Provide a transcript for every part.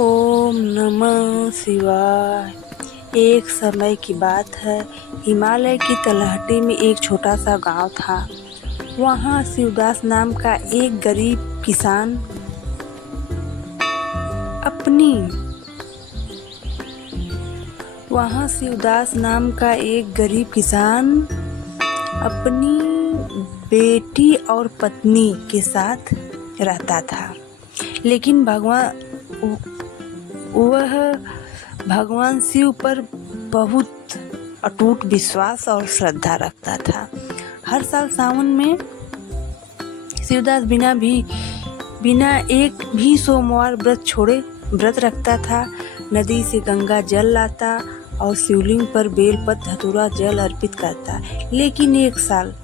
ओम नमः शिवाय। एक समय की बात है, हिमालय की तलहटी में एक छोटा सा गांव था। वहाँ शिवदास नाम का एक गरीब किसान अपनी बेटी और पत्नी के साथ रहता था। लेकिन वह भगवान शिव पर बहुत अटूट विश्वास और श्रद्धा रखता था। हर साल सावन में शिवदास बिना एक भी सोमवार व्रत छोड़े व्रत रखता था। नदी से गंगा जल लाता और शिवलिंग पर बेलपत्र धतूरा जल अर्पित करता। लेकिन एक साल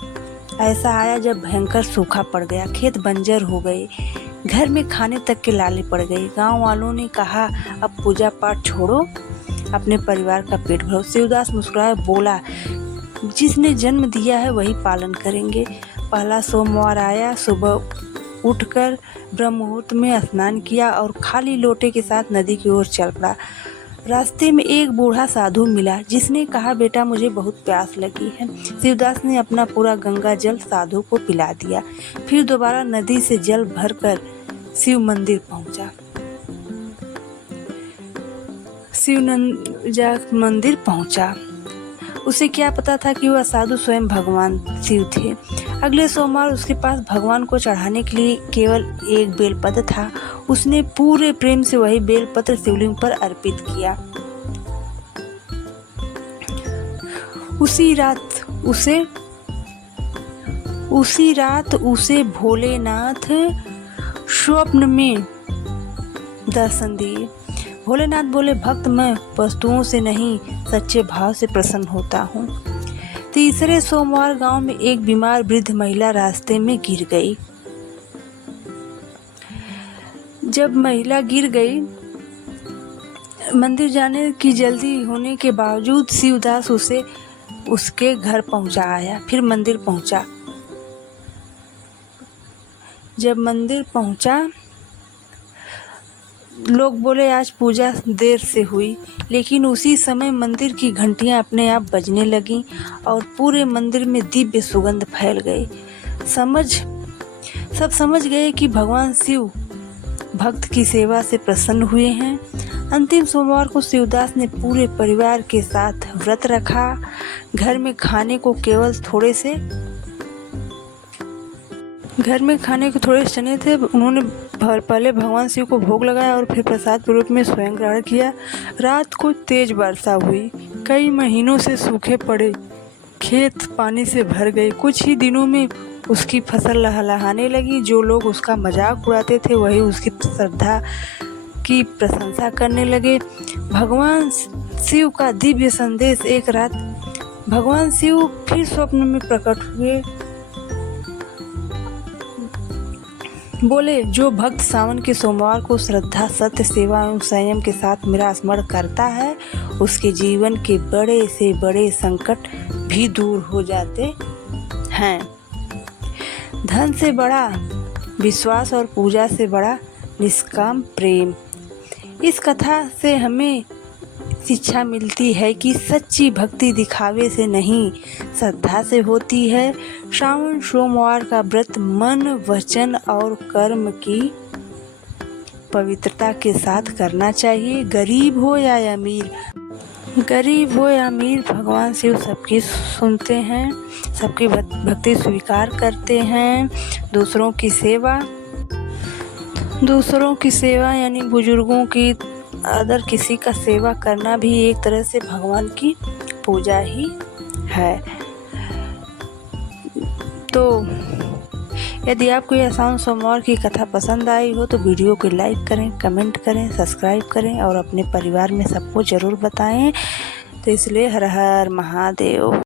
ऐसा आया जब भयंकर सूखा पड़ गया। खेत बंजर हो गए, घर में खाने तक के लाले पड़ गए। गांव वालों ने कहा, अब पूजा पाठ छोड़ो, अपने परिवार का पेट भरो। शिवदास मुस्कुराए बोला, जिसने जन्म दिया है वही पालन करेंगे। पहला सोमवार आया। सुबह उठकर ब्रह्म मुहूर्त में स्नान किया और खाली लोटे के साथ नदी की ओर चल पड़ा। रास्ते में एक बूढ़ा साधु मिला, जिसने कहा, बेटा मुझे बहुत प्यास लगी है। शिवदास ने अपना पूरा गंगा जल साधु को पिला दिया। फिर दोबारा नदी से जल भरकर शिव मंदिर पहुंचा। उसे क्या पता था कि वह साधु स्वयं भगवान शिव थे। अगले सोमवार उसके पास भगवान को चढ़ाने के लिए केवल एक बेलपत्र था। उसने पूरे प्रेम से वही बेलपत्र शिवलिंग पर अर्पित किया। उसी रात उसे भोलेनाथ स्वप्न में दर्शन दिए। भोलेनाथ बोले, भक्त मैं वस्तुओं से नहीं सच्चे भाव से प्रसन्न होता हूँ। तीसरे सोमवार गांव में एक बीमार वृद्ध महिला रास्ते में गिर गई। जब महिला गिर गई, मंदिर जाने की जल्दी होने के बावजूद शिवदास उसे उसके घर पहुंचाया। फिर मंदिर पहुंचा। जब मंदिर पहुंचा, लोग बोले, आज पूजा देर से हुई। लेकिन उसी समय मंदिर की घंटियां अपने आप बजने लगीं और पूरे मंदिर में दिव्य सुगंध फैल गई। सब समझ गए कि भगवान शिव भक्त की सेवा से प्रसन्न हुए हैं। अंतिम सोमवार को शिवदास ने पूरे परिवार के साथ व्रत रखा। घर में खाने को थोड़े चने थे। उन्होंने पहले भगवान शिव को भोग लगाया और फिर प्रसाद के रूप में स्वयं ग्रहण किया। रात को तेज वर्षा हुई। कई महीनों से सूखे पड़े खेत पानी से भर गए। कुछ ही दिनों में उसकी फसल लहलहाने लगी। जो लोग उसका मजाक उड़ाते थे, वही उसकी श्रद्धा की प्रशंसा करने लगे। भगवान शिव का दिव्य संदेश। एक रात भगवान शिव फिर स्वप्न में प्रकट हुए। बोले, जो भक्त सावन के सोमवार को श्रद्धा, सत्य, सेवा एवं संयम के साथ मेरा स्मरण करता है, उसके जीवन के बड़े से बड़े संकट भी दूर हो जाते हैं। धन से बड़ा विश्वास और पूजा से बड़ा निष्काम प्रेम। इस कथा से हमें शिक्षा मिलती है कि सच्ची भक्ति दिखावे से नहीं, श्रद्धा से होती है। श्रावण सोमवार का व्रत मन, वचन और कर्म की पवित्रता के साथ करना चाहिए। गरीब हो या अमीर, भगवान शिव सबकी सुनते हैं, सबकी भक्ति स्वीकार करते हैं। दूसरों की सेवा यानी बुजुर्गों की अदर किसी का सेवा करना भी एक तरह से भगवान की पूजा ही है। तो यदि आपको यह सावन सोमवार की कथा पसंद आई हो तो वीडियो को लाइक करें, कमेंट करें, सब्सक्राइब करें और अपने परिवार में सबको ज़रूर बताएं। तो इसलिए हर हर महादेव।